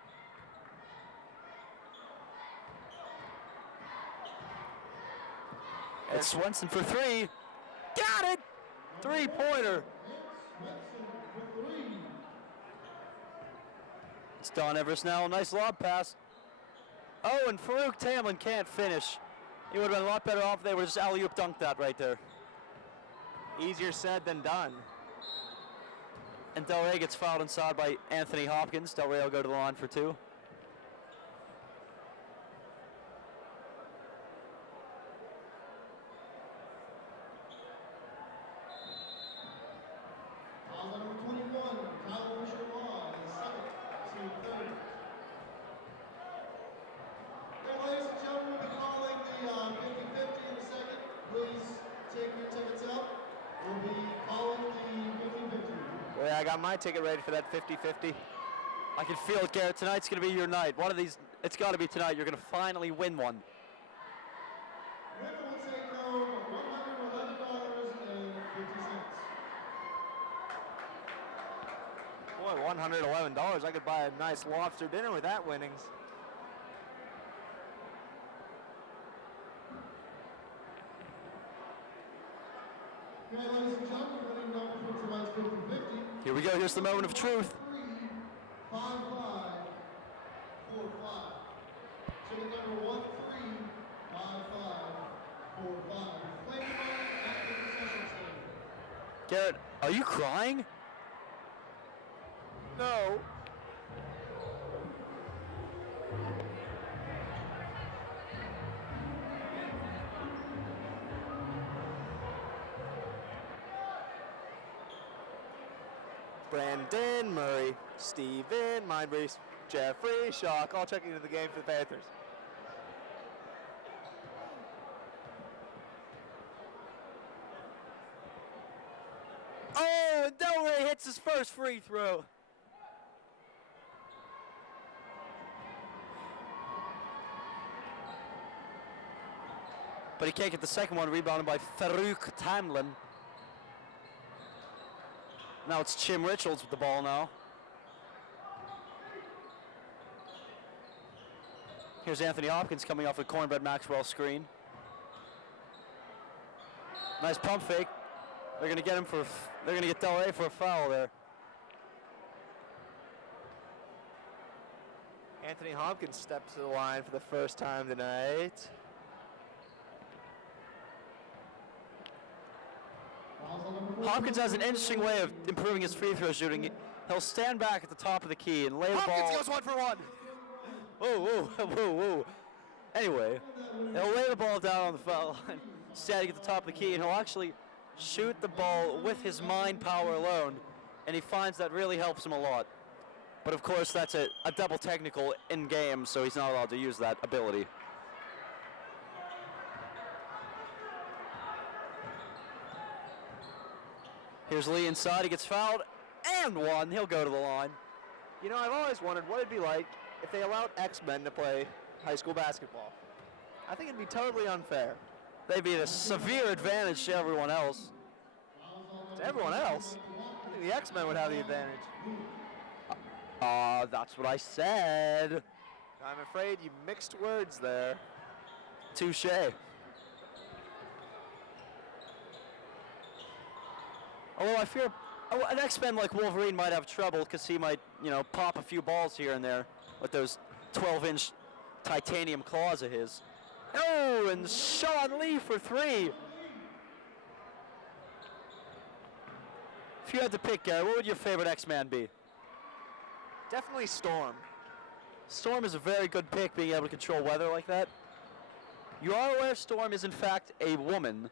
And Swenson for three. Got it! Three-pointer. It's Don Everest now. Nice lob pass. Oh, and Farouk Tamlin can't finish. He would have been a lot better off if they were just alley-oop dunked that right there. Easier said than done. And Del Rey gets fouled inside by Anthony Hopkins. Del Rey will go to the line for two. Foul number 21, Kyle Law is second, team third. Okay, ladies and gentlemen, we'll be calling the 50-50 in a second. Please take your tickets out. We'll be calling the 50-50. Well, yeah, I got my ticket ready for that 50-50. I can feel it, Garrett. Tonight's going to be your night. One of these, it's got to be tonight. You're going to finally win one. Winner will take home $111.50. Boy, $111. I could buy a nice lobster dinner with that winnings. Okay, ladies and gentlemen, winning number for tonight's 50-50. Here we go. Here's the moment of truth. 3-5-5-4-5. Ticket number 135545. Flame at the concession stand. Garrett, are you crying? No. Brandon, Murray, Steven, Mindbreeze, Jeffrey, Shock, all checking into the game for the Panthers. Oh, and Del Rey hits his first free throw. But he can't get the second one, rebounded by Farouk Tamlin. Now it's Chim Richards with the ball now. Here's Anthony Hopkins coming off a Cornbread Maxwell screen. Nice pump fake. They're gonna get him for, they're gonna get Del Rey for a foul there. Anthony Hopkins steps to the line for the first time tonight. Hopkins has an interesting way of improving his free throw shooting. He'll stand back at the top of the key and lay the ball. Hopkins goes 1 for 1. Whoa, whoa, whoa, whoa. Anyway, he'll lay the ball down on the foul line, standing at the top of the key, and he'll actually shoot the ball with his mind power alone, and he finds that really helps him a lot. But of course, that's a double technical in game, so he's not allowed to use that ability. Here's Lee inside, he gets fouled, and one, he'll go to the line. You know, I've always wondered what it'd be like if they allowed X-Men to play high school basketball. I think it'd be totally unfair. They'd be at a severe advantage to everyone else. To everyone else, I think the X-Men would have the advantage. That's what I said. I'm afraid you mixed words there. Touche. Although I fear an X-Men like Wolverine might have trouble because he might, you know, pop a few balls here and there with those 12-inch titanium claws of his. Oh, and Sean Lee for three. If you had to pick, Gary, what would your favorite X-Man be? Definitely Storm. Storm is a very good pick, being able to control weather like that. You are aware Storm is in fact a woman.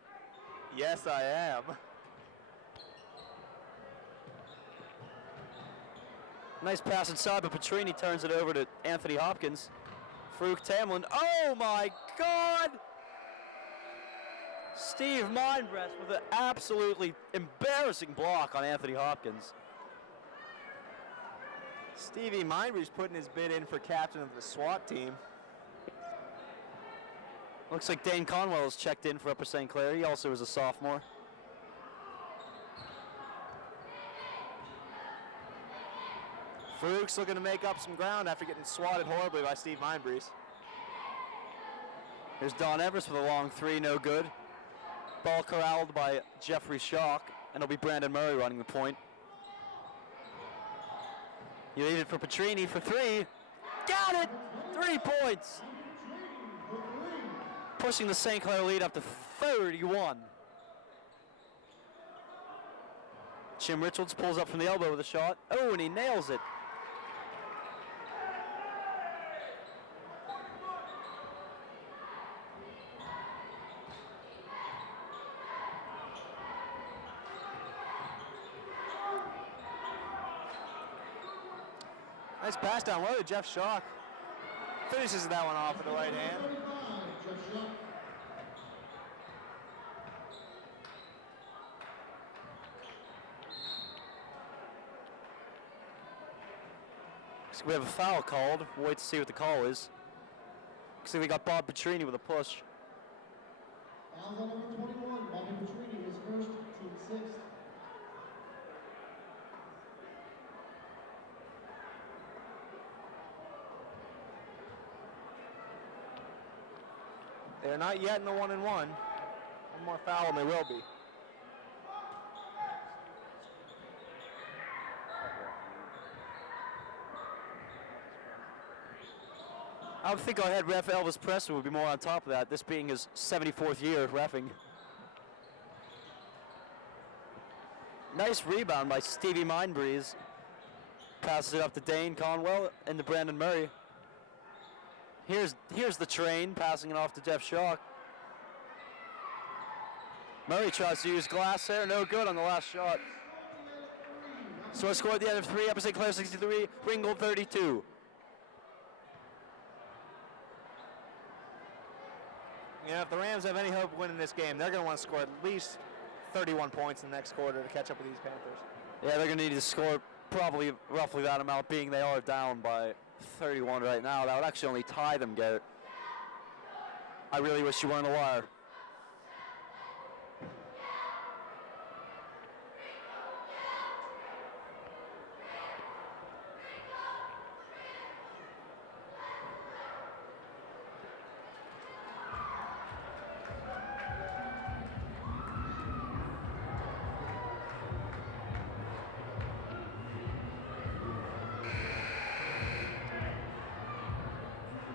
Yes, I am. Nice pass inside, but Petrini turns it over to Anthony Hopkins. Farouk Tamlin. Oh my God! Steve Mindbreast with an absolutely embarrassing block on Anthony Hopkins. Stevie Mindry's putting his bid in for captain of the SWAT team. Looks like Dane Conwell has checked in for Upper St. Clair. He also is a sophomore. Farouk's looking to make up some ground after getting swatted horribly by Steve Mindbreeze. Here's Don Everest with a long three, no good. Ball corralled by Jeffrey Schock, and it'll be Brandon Murray running the point. You leave it for Petrini for three. Got it! 3 points. Pushing the St. Clair lead up to 31. Jim Richards pulls up from the elbow with a shot. Oh, and he nails it. Nice pass down low to Jeff Schock. Finishes that one off with the right hand. So we have a foul called. We'll wait to see what the call is. Looks like we got Bob Petrini with a push. Fouls on number 21. Bobby Petrini is first, team sixth. They're not yet in the 1-1. One more foul and they will be. I would think our head ref Elvis Preston would be more on top of that, this being his 74th year reffing. Nice rebound by Stevie Mindbreeze. Passes it up to Dane Conwell and to Brandon Murray. Here's the train, passing it off to Jeff Schock. Murray tries to use glass there, no good on the last shot. So a score at the end of 3, Upper St. Clair 63, Ringgold 32. Yeah, if the Rams have any hope of winning this game, they're going to want to score at least 31 points in the next quarter to catch up with these Panthers. Yeah, they're going to need to score probably roughly that amount, being they are down by 31 right now. That would actually only tie them, Garrett. I really wish you weren't a wire.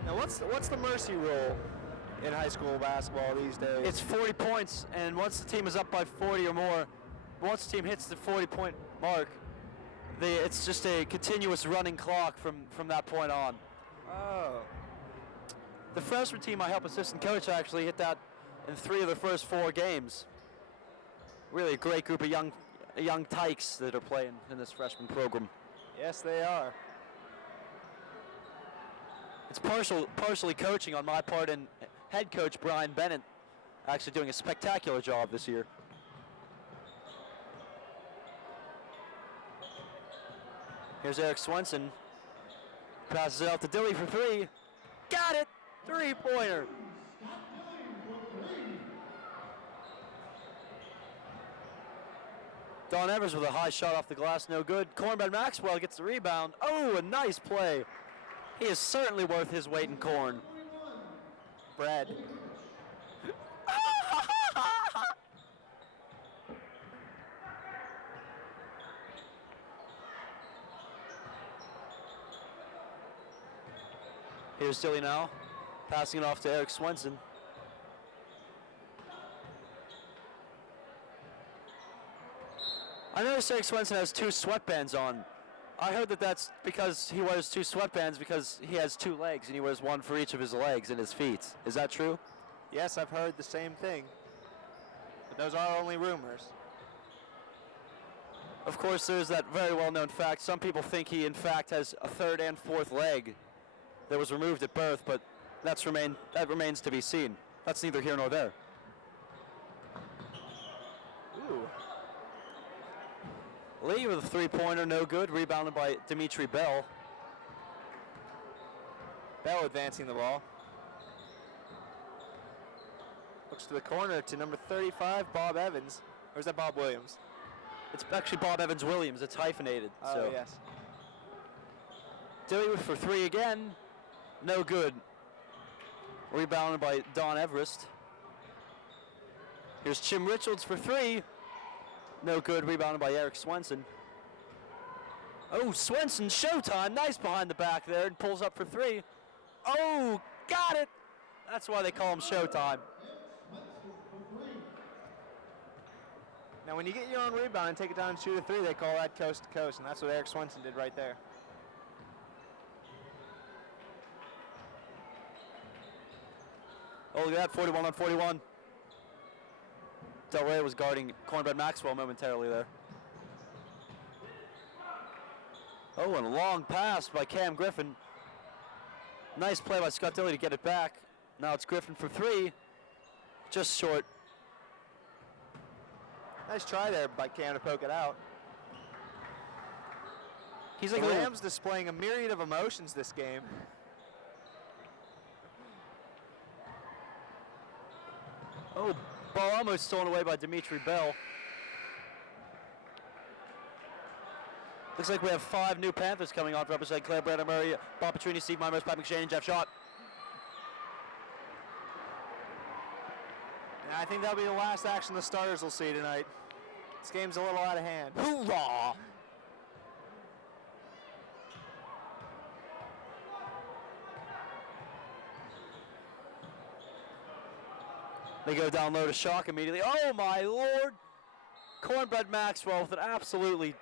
Now, what's the mercy rule in high school basketball these days? It's 40 points, and once the team is up by 40 or more, once the team hits the 40-point mark, it's just a continuous running clock from that point on. Oh. The freshman team, my help assistant coach, actually hit that in 3 of their first 4 games. Really a great group of young tykes that are playing in this freshman program. Yes, they are. It's partially coaching on my part, and head coach Brian Bennett actually doing a spectacular job this year. Here's Eric Swenson. Passes it out to Dilly for 3. Got it! 3-pointer. Don Evers with a high shot off the glass, no good. Cornbread Maxwell gets the rebound. Oh, a nice play. He is certainly worth his weight in corn. Bread. Here's Dilly now, passing it off to Eric Swenson. I noticed Eric Swenson has 2 sweatbands on. I heard that that's because he wears 2 sweatbands because he has 2 legs and he wears one for each of his legs and his feet. Is that true? Yes, I've heard the same thing. But those are only rumors. Of course, there's that very well-known fact. Some people think he, in fact, has a third and fourth leg that was removed at birth, but that remains to be seen. That's neither here nor there. Ooh. Lee with a three-pointer, no good. Rebounded by Dimitri Bell. Bell advancing the ball. Looks to the corner to number 35, Bob Evans. Or is that Bob Williams? It's actually Bob Evans Williams. It's hyphenated. Oh, so. yes. Dewey for three again. No good. Rebounded by Don Everest. Here's Jim Richards for three. No good. Rebounded by Eric Swenson. Oh, Swenson, showtime. Nice behind the back there and pulls up for three. Oh, got it. That's why they call him Showtime. Now, when you get your own rebound and take it down and shoot a three, they call that coast to coast, and that's what Eric Swenson did right there. Oh, look at that, 41 on 41. Del Rey was guarding Cornbread Maxwell momentarily there. Oh, and a long pass by Cam Griffin. Nice play by Scott Dilley to get it back. Now it's Griffin for three. Just short. Nice try there by Cam to poke it out. He's like the a little, Rams displaying a myriad of emotions this game. oh, ball almost stolen away by Dimitri Bell. Looks like we have 5 new Panthers coming on to represent Claire Brandon Murray, Bob Petrini, Steve Mimers, Pat McShane, and Jeff Schott. And I think that'll be the last action the starters will see tonight. This game's a little out of hand. Hoorah! They go down low to Shock immediately. Oh my lord! Cornbread Maxwell with an absolutely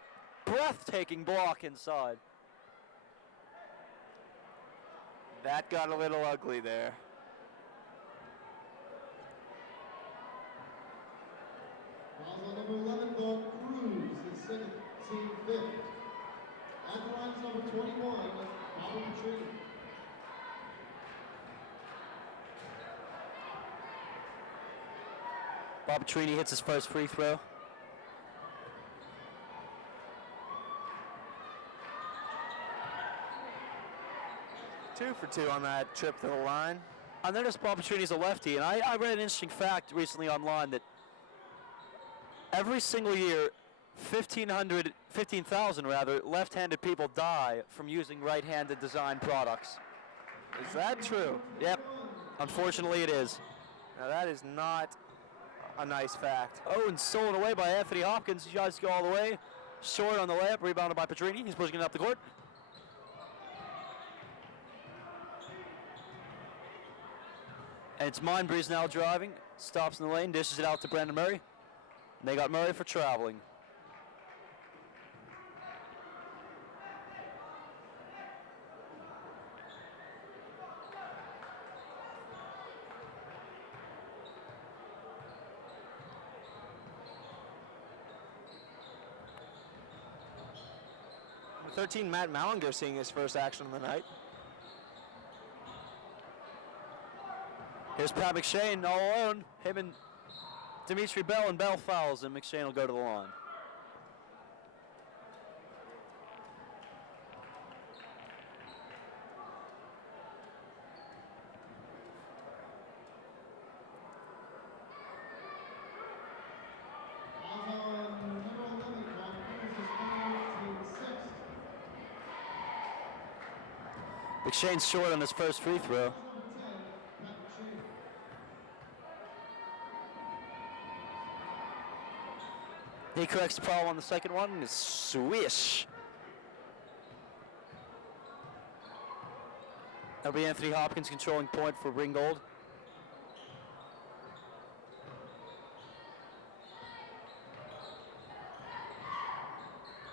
breathtaking block inside. That got a little ugly there. Fouls on number 11, Don Cruz, his second, team fifth. At the line is number 21, Bob Petrini. Bob Petrini hits his first free throw. Two for two on that trip to the line. I noticed Bob Petrini's a lefty, and I read an interesting fact recently online that every single year, 15,000 left-handed people die from using right-handed design products. Is that true? Yep, unfortunately it is. Now that is not a nice fact. Oh, and stolen away by Anthony Hopkins. He tries to go all the way. Short on the layup, rebounded by Petrini. He's pushing it up the court. And it's Mindbreeze now driving. Stops in the lane, dishes it out to Brandon Murray. And they got Murray for traveling. Number 13, Matt Mallinger seeing his first action of the night. Here's Pat McShane all alone. Him and Dimitri Bell, and Bell fouls, and McShane will go to the line. Fouls on number 11, Don Cruz, his foul, team sixth. McShane's short on his first free throw. Number 10, Pat McShane. He corrects the foul on the second one, and it's swish. That'll be Anthony Hopkins controlling point for Ringgold.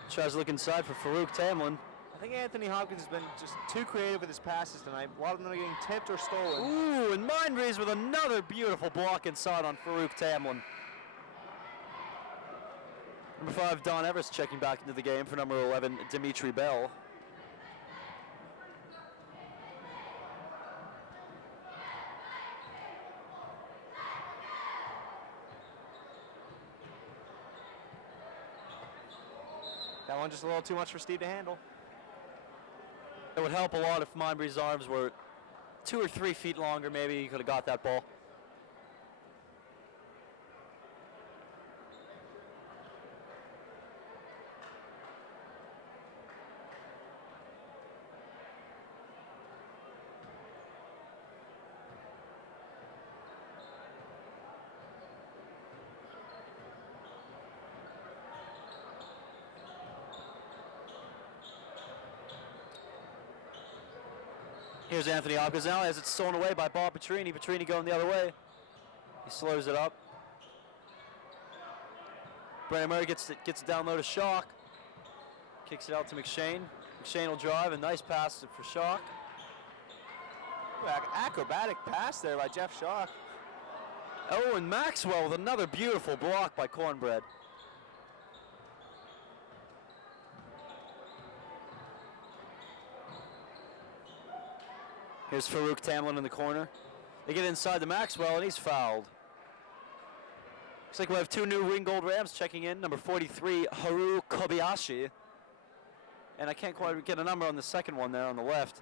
Tries to look inside for Farouk Tamlin. think Anthony Hopkins has been just too creative with his passes tonight. A lot of them are getting tipped or stolen. Ooh, and Mindbreeze with another beautiful block inside on Farouk Tamlin. Number 5, Don Evers checking back into the game for number 11, Dimitri Bell. That one just a little too much for Steve to handle. It would help a lot if Mindbreeze's arms were 2 or 3 feet longer. Maybe he could have got that ball. Here's Anthony Hopkins now as it's stolen away by Bob Petrini. Petrini going the other way. He slows it up. Brandon Murray gets it down low to Shock. Kicks it out to McShane. McShane will drive. A nice pass for Shock. Acrobatic pass there by Jeff Shock. Oh, and Maxwell with another beautiful block by Cornbread. Here's Farouk Tamlin in the corner. They get inside to Maxwell, and he's fouled. Looks like we have 2 new Ringgold Rams checking in. Number 43, Haru Kobayashi. And I can't quite get a number on the second one there on the left.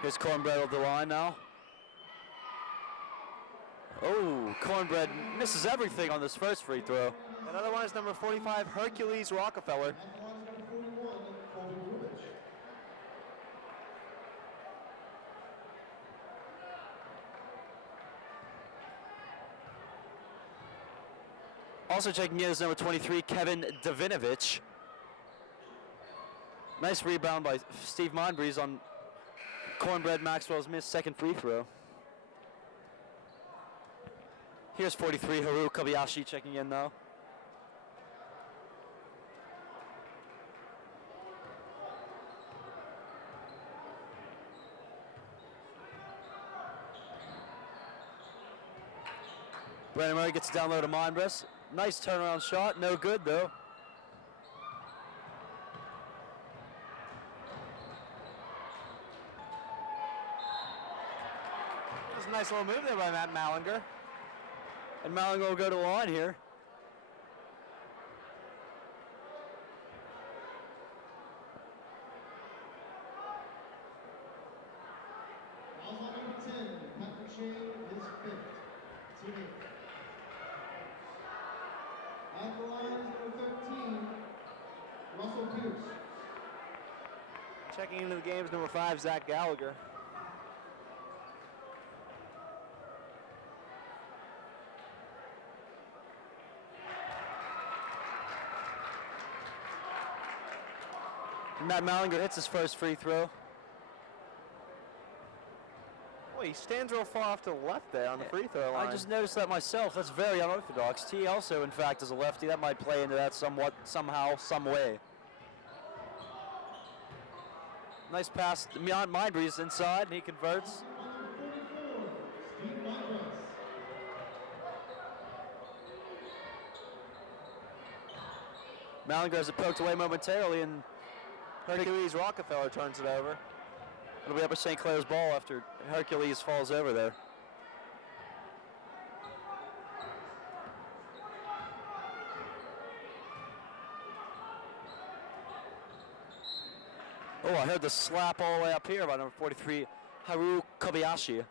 Here's Cornbread of the line now. Oh, Cornbread misses everything on this first free throw. Another one is number 45, Hercules Rockefeller. Also checking in is number 23, Kevin Davinovich. Nice rebound by Steve Mindbreeze on Cornbread Maxwell's missed second free throw. Here's 43, Haru Kobayashi checking in now. Brandon Murray gets it down low to Mindbreeze. Nice turnaround shot, no good though. That's a nice little move there by Matt Mallinger. And Mallinger will go to the line here. Foul on number 10, Patrick Shea, his 5th. Teammate. At the line is number 13, Russell Pierce. Checking into the game is number 5, Zach Gallagher. And Matt Mallinger hits his first free throw. Boy, he stands real far off to the left there on the free throw line. I just noticed that myself. That's very unorthodox. T also, in fact, is a lefty. That might play into that somewhat, somehow, some way. Nice pass. Mindbreeze inside, and he converts. Mallinger has it poked away momentarily, and Hercules Rockefeller turns it over. it'll be Upper St. Clair's ball after Hercules falls over there. Oh, I heard the slap all the way up here by number 43, Haru Kobayashi.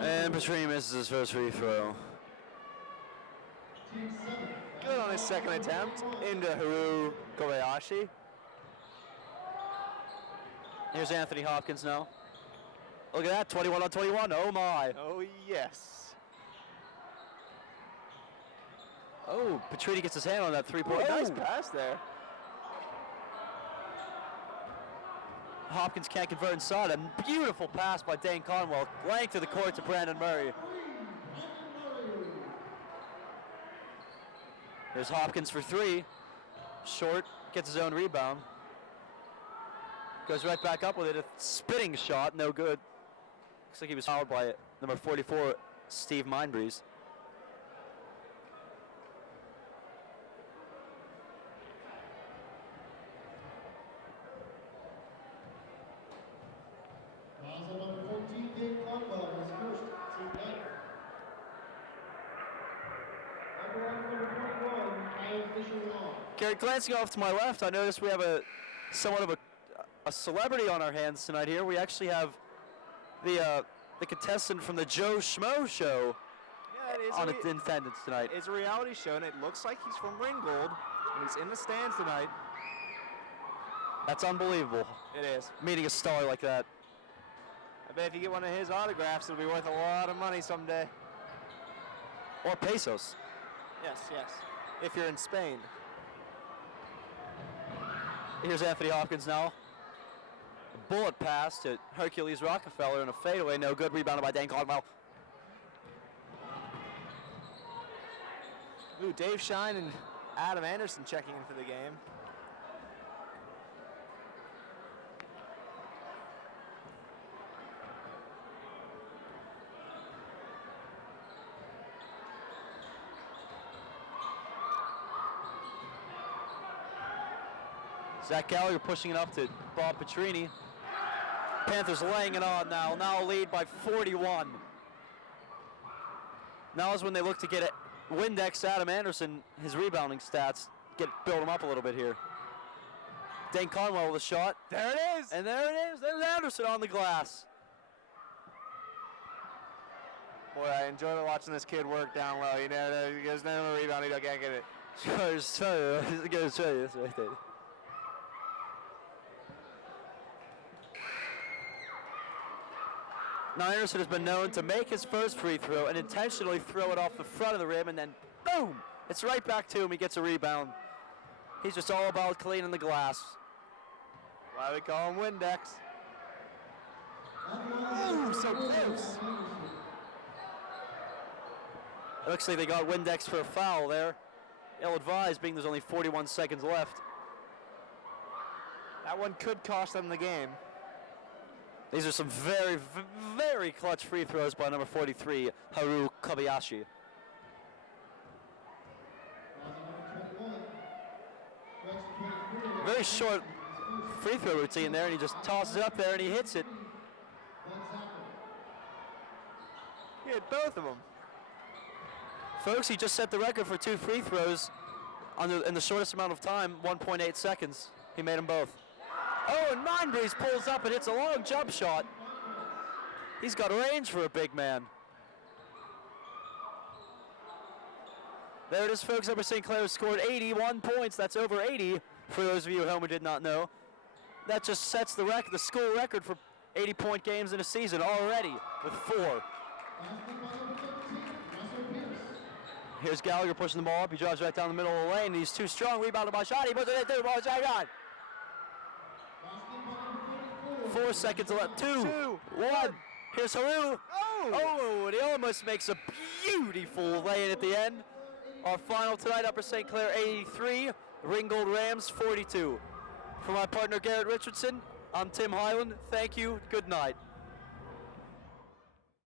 And Petrini misses his first free throw. Good on his second attempt into Haru Kobayashi. Here's Anthony Hopkins now. Look at that, 21 on 21. Oh my. Oh, yes. Oh, Petrini gets his hand on that three-point. Oh, nice pass there. Hopkins can't convert inside. A beautiful pass by Dane Conwell. Length of the court to Brandon Murray. Here's Hopkins for three. Short, gets his own rebound. Goes right back up with it. A spinning shot, no good. Looks like he was fouled by number 44, Steve Mindbreeze. Foul number 14, Dave Conwell, his first, team ninth. Number 21, Kyle Fisher-Law. Gary, glancing off to my left, I noticed we have somewhat of a celebrity on our hands tonight here. We actually have the contestant from the Joe Schmo show on in attendance tonight. It's a reality show, and it looks like he's from Ringgold, and he's in the stands tonight. That's unbelievable. It is. Meeting a star like that. I bet if you get one of his autographs, it'll be worth a lot of money someday. Or pesos. Yes, yes. If you're in Spain. Here's Anthony Hopkins now. A bullet pass to Hercules Rockefeller and a fadeaway, no good. Rebounded by Dane Conwell. Ooh, Dave Shine and Adam Anderson checking in for the game. Zach Gallagher pushing it up to Bob Petrini. Panthers laying it on now. Now lead by 41. Now is when they look to get it. Windex Adam Anderson, his rebounding stats, build him up a little bit here. Dane Conwell with a shot. There it is! And there it is. There's Anderson on the glass. Boy, I enjoy watching this kid work down low. You know, he goes down the rebound, he can't get it. Right there. Now Anderson has been known to make his first free throw and intentionally throw it off the front of the rim, and then boom, it's right back to him. He gets a rebound. He's just all about cleaning the glass. Why we call him Windex. Ooh, so close. It looks like they got Windex for a foul there. Ill-advised, being there's only 41 seconds left. That one could cost them the game. These are some very, very clutch free throws by number 43, Haru Kobayashi. Very short free throw routine there, and he just tosses it up there and he hits it. He hit both of them. Folks, he just set the record for 2 free throws in the shortest amount of time, 1.8 seconds. He made them both. Oh, and Mindbreeze pulls up and hits a long jump shot. He's got range for a big man. There it is, folks. Upper St. Clair scored 81 points. That's over 80 for those of you at home who did not know. That just sets the school record for 80-point games in a season already with 4. Here's Gallagher pushing the ball up. He drives right down the middle of the lane. He's too strong. Rebounded by Shot. He puts it in. 2 ball shot. 4 seconds left. 2, 1. Here's Haru. Oh, and he almost makes a beautiful lay-in at the end. Our final tonight, Upper St. Clair 83, Ringgold Rams 42. For my partner Garrett Richardson, I'm Tim Hyland. Thank you. Good night.